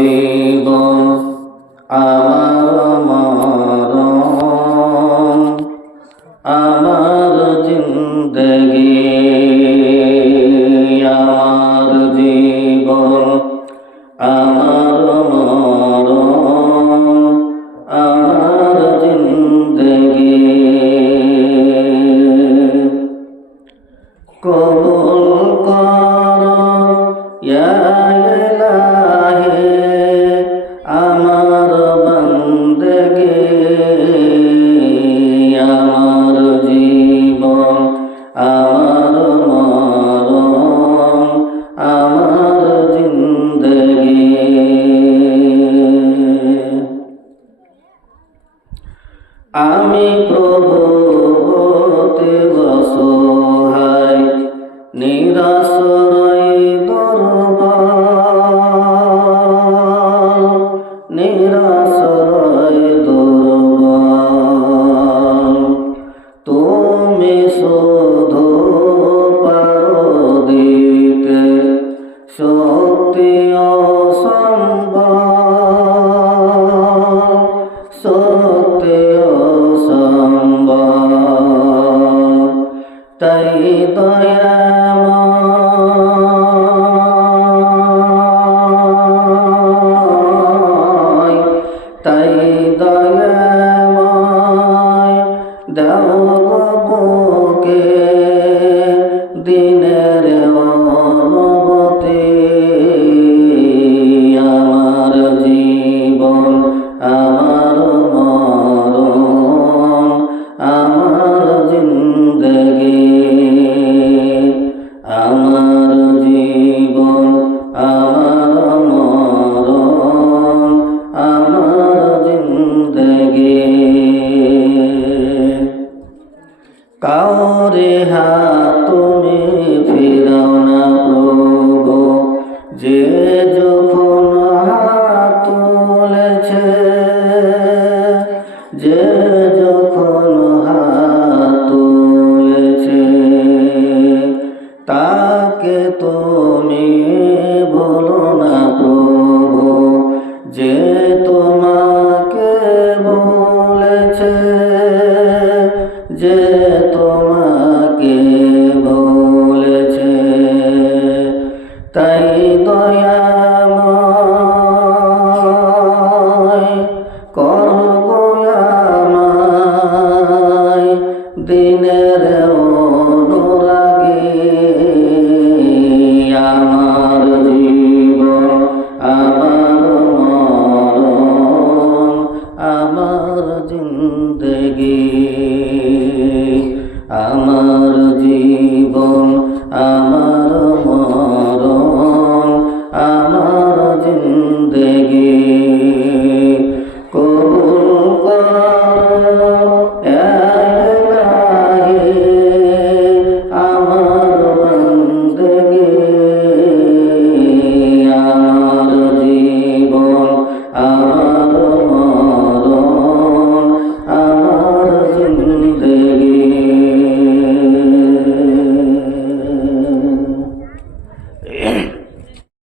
জীবন আমার মরণ আমার জিন্দগি আমার জীবন আমার মরণ আমার জিন্দগি। কবুল কর ইয়া আমি প্রভু হতে অসহায় তাই দয়াময় কাউরে হাত তুমি ফিরাও না প্রভু। যে যখন হাত তুলেছে, যে যখন হাত তুলেছে, তাকে তুমি তাই গোয়ামায় দিনের অনুরাগী আমার জীবন আমার মরণ আমার জিন্দগি আমার